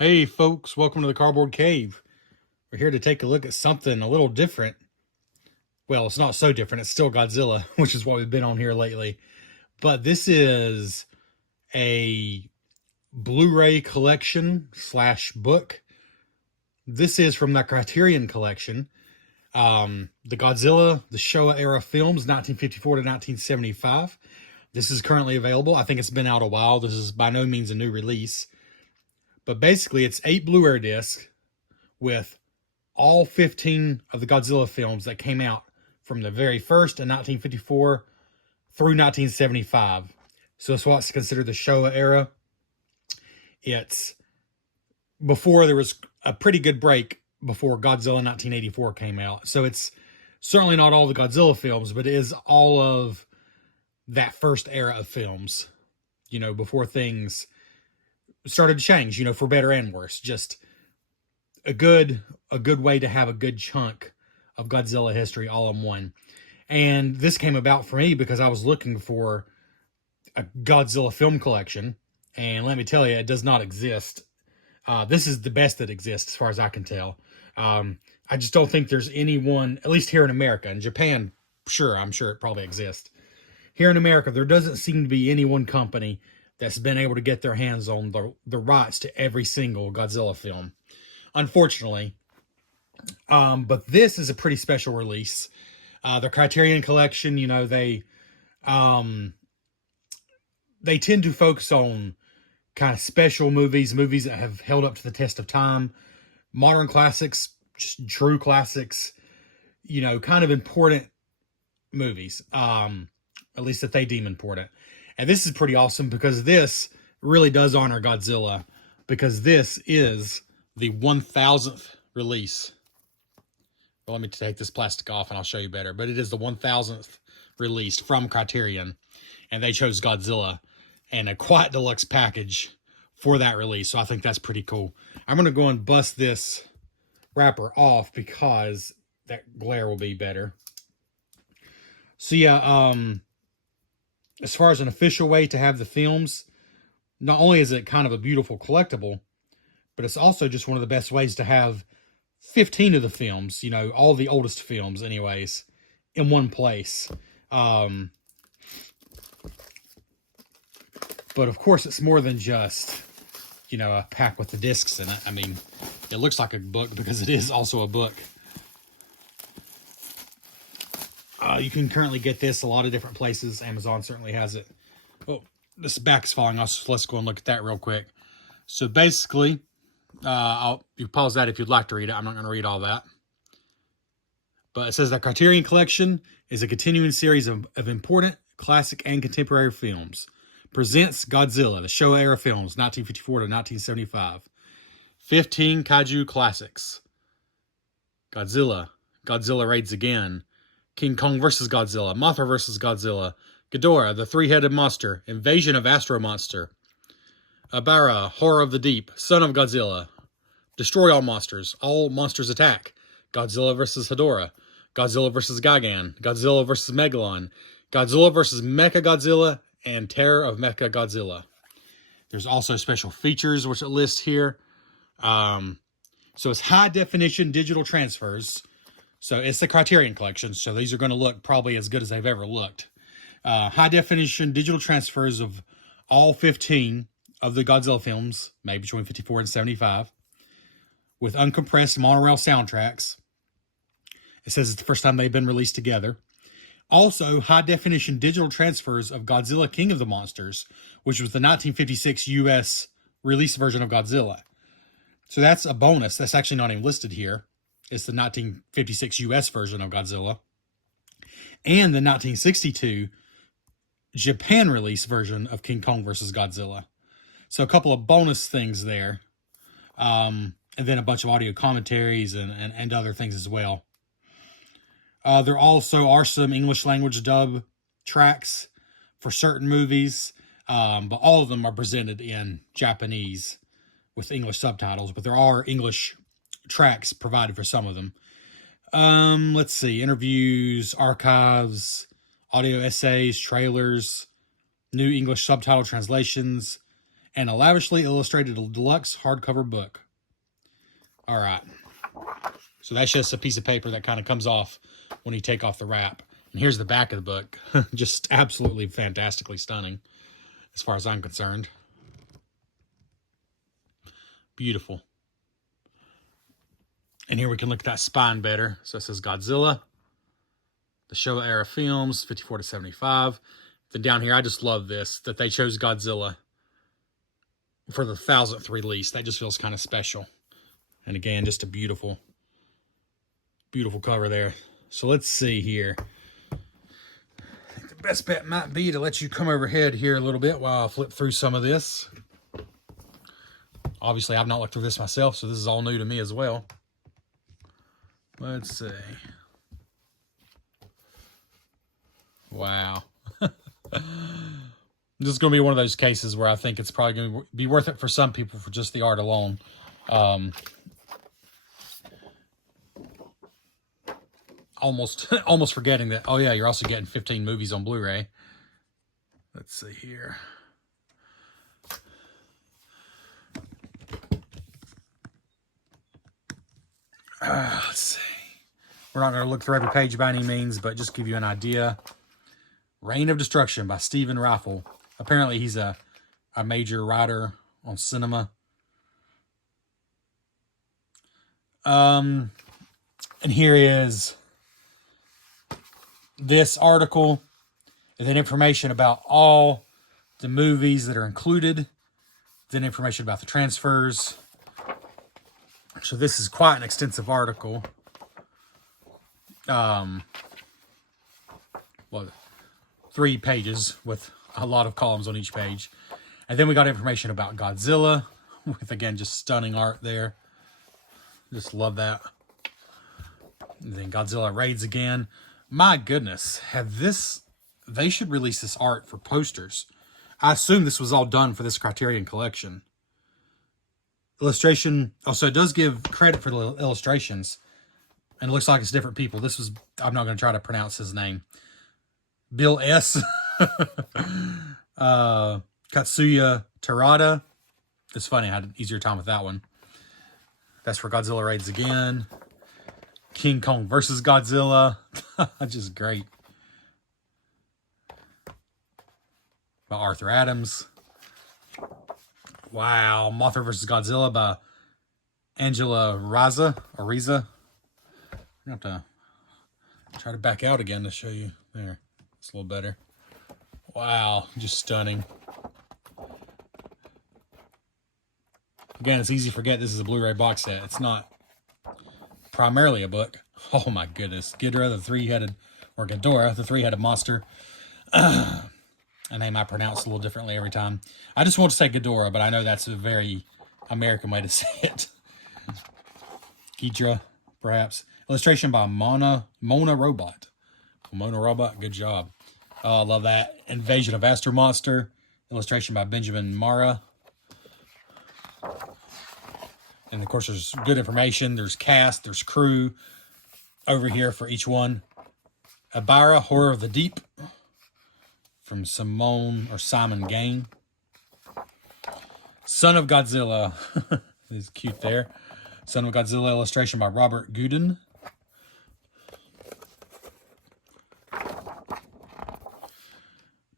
Hey folks, welcome to the Cardboard Cave. We're here to take a look at something a little different. Well, it's not so different, it's still Godzilla, which is what we've been on here lately. But this is a Blu-ray collection slash book. This is from the Criterion collection. The Godzilla, the Showa era films, 1954 to 1975. This is currently available. I think it's been out a while. This is by no means a new release. But basically, it's 8 Blu-ray discs with all 15 of the Godzilla films that came out from the very first in 1954 through 1975. So it's what's considered the Showa era. It's before there was a pretty good break before Godzilla 1984 came out. So it's certainly not all the Godzilla films, but it is all of that first era of films, before things started to change, for better and worse. Just a good way to have a good chunk of Godzilla history all in one. And this came about for me because I was looking for a Godzilla film collection, and let me tell you, it does not exist. This is the best that exists as far as I can tell. I just don't think there's anyone, at least here in America. In Japan, I'm sure it probably exists. Here in America, there doesn't seem to be any one company that's been able to get their hands on the rights to every single Godzilla film, unfortunately. But this is a pretty special release. The Criterion collection, they tend to focus on kind of special movies that have held up to the test of time, modern classics, just true classics, kind of important movies, at least that they deem important. And this is pretty awesome because this really does honor Godzilla, because this is the 1000th release. Well, let me take this plastic off and I'll show you better. But it is the 1000th release from Criterion, and they chose Godzilla and a quite deluxe package for that release. So I think that's pretty cool. I'm going to go and bust this wrapper off because that glare will be better. So yeah, as far as an official way to have the films, not only is it kind of a beautiful collectible, but it's also just one of the best ways to have 15 of the films, all the oldest films anyways, in one place. But of course, it's more than just, a pack with the discs in it. I mean, it looks like a book because it is also a book. You can currently get this a lot of different places. Amazon certainly has it. Oh, this back is falling off, so let's go and look at that real quick. So basically, you pause that if you'd like to read it. I'm not going to read all that. But it says that Criterion Collection is a continuing series of important classic and contemporary films. Presents Godzilla, the Showa era films, 1954 to 1975. 15 kaiju classics. Godzilla, Godzilla Raids Again, King Kong vs. Godzilla, Mothra vs. Godzilla, Ghidorah, the Three-Headed Monster, Invasion of Astro Monster, Abara, Horror of the Deep, Son of Godzilla, Destroy All Monsters, All Monsters Attack, Godzilla vs. Hedorah, Godzilla vs. Gigan, Godzilla vs. Megalon, Godzilla vs. Mechagodzilla, and Terror of Mechagodzilla. There's also special features, which it lists here. So it's high-definition digital transfers. So it's the Criterion Collection, so these are going to look probably as good as they've ever looked. High-definition digital transfers of all 15 of the Godzilla films, made between 54 and 75, with uncompressed monorail soundtracks. It says it's the first time they've been released together. Also, high-definition digital transfers of Godzilla King of the Monsters, which was the 1956 U.S. release version of Godzilla. So that's a bonus. That's actually not even listed here. It's the 1956 U.S. version of Godzilla. And the 1962 Japan release version of King Kong vs. Godzilla. So a couple of bonus things there. And then a bunch of audio commentaries and other things as well. There also are some English language dub tracks for certain movies. But all of them are presented in Japanese with English subtitles. But there are English tracks provided for some of them. Let's see, interviews, archives, audio essays, trailers, new English subtitle translations, and a lavishly illustrated deluxe hardcover book. All right. So that's just a piece of paper that kind of comes off when you take off the wrap. And here's the back of the book. Just absolutely fantastically stunning as far as I'm concerned. Beautiful. And here we can look at that spine better. So it says Godzilla, the Showa era films, 54 to 75. Then down here, I just love this, that they chose Godzilla for the 1000th release. That just feels kind of special. And again, just a beautiful, beautiful cover there. So let's see here. I think the best bet might be to let you come overhead here a little bit while I flip through some of this. Obviously, I've not looked through this myself, so this is all new to me as well. Let's see. Wow. This is going to be one of those cases where I think it's probably going to be worth it for some people for just the art alone. Almost forgetting that, oh yeah, you're also getting 15 movies on Blu-ray. Let's see here. Let's see. We're not going to look through every page by any means, but just give you an idea. Reign of Destruction by Stephen Raffel. Apparently he's a major writer on cinema. And here is this article, and then information about all the movies that are included, then information about the transfers. So this is quite an extensive article. Well, 3 pages with a lot of columns on each page. And then we got information about Godzilla with, again, just stunning art there. Just love that. And then Godzilla raids again. My goodness, they should release this art for posters. I assume this was all done for this Criterion collection. Illustration, so it does give credit for the illustrations. And it looks like it's different people. This was, I'm not going to try to pronounce his name. Bill S. Katsuya Terada. It's funny, I had an easier time with that one. That's for Godzilla Raids Again. King Kong versus Godzilla. Just great. By Arthur Adams. Wow. Mothra versus Godzilla by Angela Riza. I'm going to have to try to back out again to show you. There. It's a little better. Wow. Just stunning. Again, it's easy to forget this is a Blu-ray box set. It's not primarily a book. Oh my goodness. Ghidorah, the three-headed, or Ghidorah, the three-headed monster. A name I pronounce a little differently every time. I just want to say Ghidorah, but I know that's a very American way to say it. Ghidorah, perhaps. Illustration by Mona Robot. Mona Robot, good job. Oh, I love that. Invasion of Astro Monster. Illustration by Benjamin Mara. And of course, there's good information. There's cast, there's crew over here for each one. Abara, Horror of the Deep, from Simon Gain. Son of Godzilla. Is cute there. Son of Godzilla, illustration by Robert Gooden.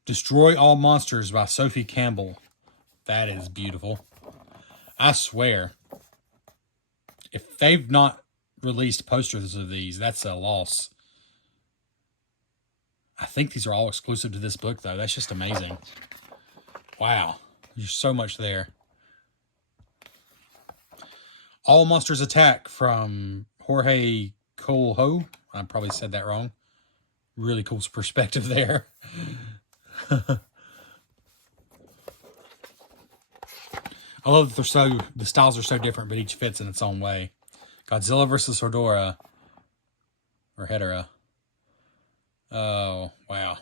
Destroy All Monsters by Sophie Campbell. That is beautiful. I swear, if they've not released posters of these, that's a loss. I think these are all exclusive to this book, though. That's just amazing. Wow. There's so much there. All Monsters Attack from Jorge Colho. I probably said that wrong. Really cool perspective there. I love that the styles are so different, but each fits in its own way. Godzilla versus Hedorah. Or Hedorah. Oh, wow.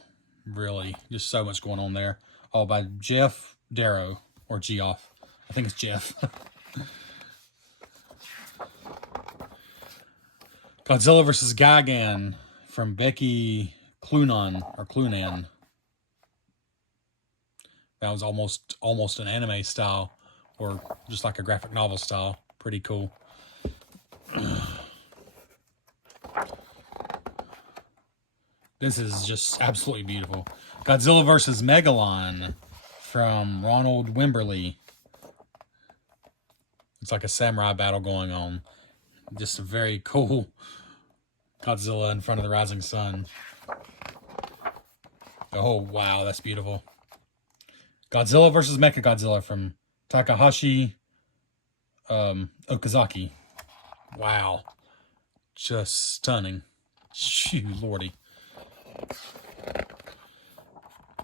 Really, just so much going on there. All by Jeff Darrow, or Geoff. I think it's Jeff. Godzilla vs. Gigan from Becky Clunan, or Clunan. That was almost an anime style, or just like a graphic novel style. Pretty cool. This is just absolutely beautiful. Godzilla vs. Megalon from Ronald Wimberly. It's like a samurai battle going on. Just a very cool Godzilla in front of the rising sun. Oh, wow, that's beautiful. Godzilla vs. Mechagodzilla from Takahashi Okazaki. Wow. Just stunning. Shoo, lordy.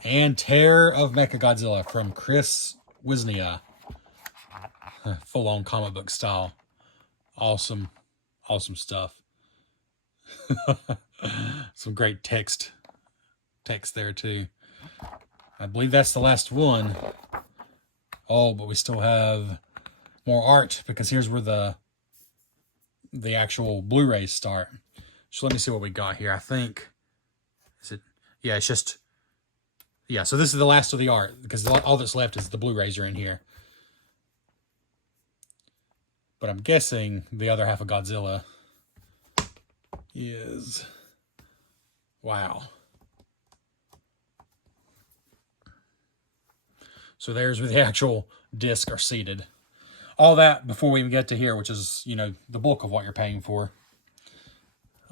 And Terror of Mechagodzilla from Chris Wisnia. Full-on comic book style. Awesome. Awesome stuff. Some great text there too. I believe that's the last one. Oh, but we still have more art, because here's where the actual Blu-rays start. So let me see what we got here. I think, is it, yeah, it's just, yeah, so this is the last of the art, because all that's left is the Blu-rays are in here. But I'm guessing the other half of Godzilla is, wow. So there's where the actual discs are seated. All that before we even get to here, which is, you know, the bulk of what you're paying for.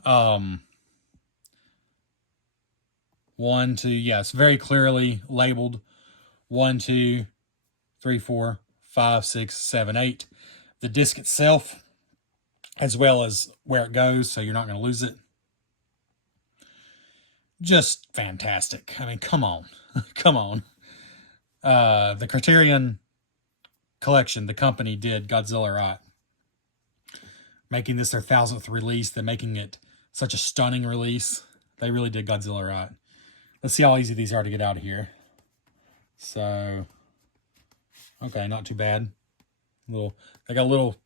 1, 2, yeah, it's very clearly labeled. 1, 2, 3, 4, 5, 6, 7, 8. The disc itself, as well as where it goes, so you're not going to lose it. Just fantastic. I mean, come on. Come on. The Criterion collection, the company did Godzilla right. Making this their 1000th release, then making it such a stunning release. They really did Godzilla right. Let's see how easy these are to get out of here. So, okay, not too bad. They got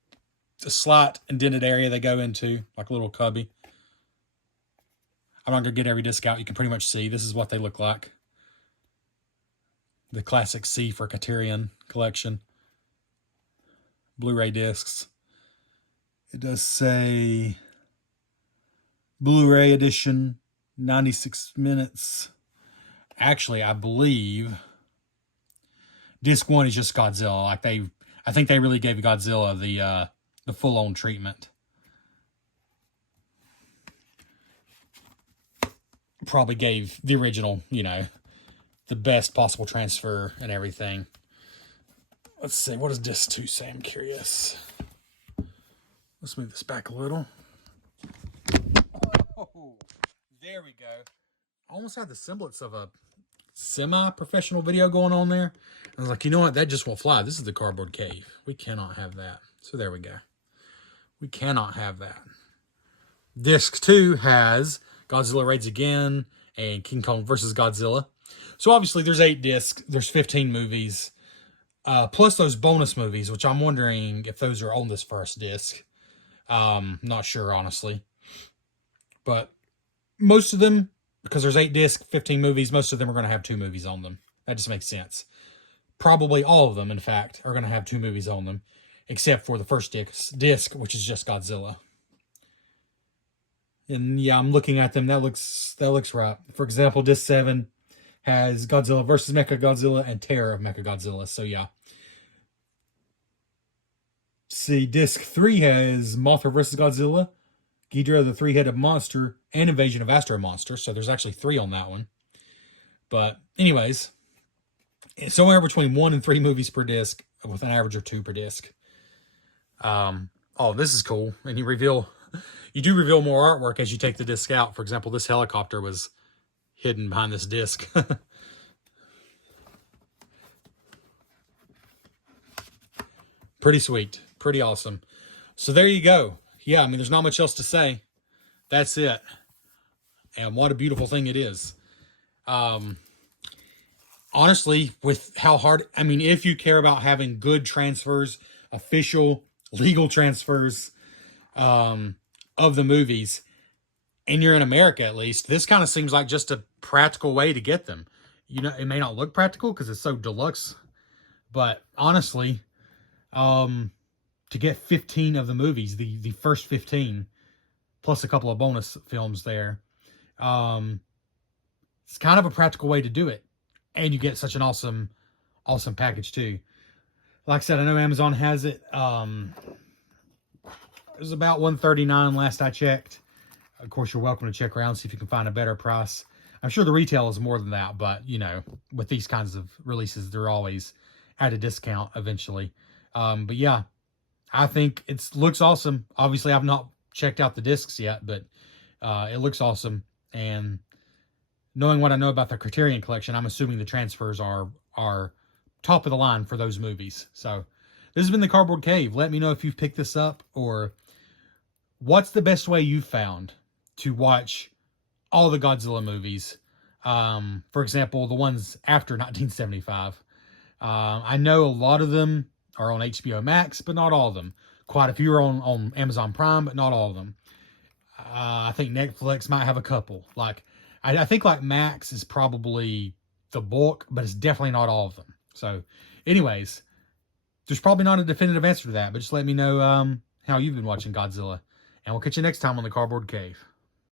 a slight indented area they go into, like a little cubby. I'm not going to get every disc out. You can pretty much see. This is what they look like. The classic C for Criterion collection. Blu-ray discs. It does say Blu-ray edition, 96 minutes. Actually, I believe disc 1 is just Godzilla. Like I think they really gave Godzilla the full-on treatment. Probably gave the original, you know, the best possible transfer and everything. Let's see, what does disc 2 say? I'm curious. Let's move this back a little. Oh, there we go. Almost had the semblance of a semi-professional video going on there. I was like, you know what? That just won't fly. This is the cardboard cave. We cannot have that. So there we go. We cannot have that. Disc 2 has Godzilla Raids Again and King Kong vs. Godzilla. So obviously there's 8 discs. There's 15 movies. Plus those bonus movies, which I'm wondering if those are on this first disc. Not sure, honestly. But most of them, because there's 8 discs, 15 movies, most of them are going to have 2 movies on them. That just makes sense. Probably all of them, in fact, are going to have 2 movies on them. Except for the first disc, which is just Godzilla. And yeah, I'm looking at them. That looks right. For example, disc 7 has Godzilla vs. Mechagodzilla and Terror of Mechagodzilla. So yeah. See, disc 3 has Mothra vs. Godzilla, Ghidorah the Three-Headed Monster, and Invasion of Astro Monster. So there's actually 3 on that one. But anyways, it's somewhere between 1 and 3 movies per disc, with an average of 2 per disc. Oh, this is cool. And you do reveal more artwork as you take the disc out. For example, this helicopter was hidden behind this disc. Pretty sweet. Pretty awesome. So there you go. Yeah, I mean, there's not much else to say. That's it. And what a beautiful thing it is. Honestly, with how hard, I mean, if you care about having good transfers, official, legal transfers of the movies, and you're in America at least, this kind of seems like just a practical way to get them. You know, it may not look practical because it's so deluxe, but honestly, to get 15 of the movies, the first 15, plus a couple of bonus films there, it's kind of a practical way to do it. And you get such an awesome package too. Like I said, I know Amazon has it. It was about $139 last I checked. Of course, you're welcome to check around, see if you can find a better price. I'm sure the retail is more than that, but, you know, with these kinds of releases, they're always at a discount eventually. But yeah, I think it looks awesome. Obviously, I've not checked out the discs yet, but it looks awesome. And knowing what I know about the Criterion collection, I'm assuming the transfers are top of the line for those movies. So this has been the Cardboard Cave. Let me know if you've picked this up, or what's the best way you've found to watch all the Godzilla movies. For example, the ones after 1975. I know a lot of them are on HBO Max, but not all of them. Quite a few are on Amazon Prime, but not all of them. I think Netflix might have a couple. Like, I think like Max is probably the bulk, but it's definitely not all of them. So anyways, there's probably not a definitive answer to that, but just let me know how you've been watching Godzilla. And we'll catch you next time on the Cardboard Cave.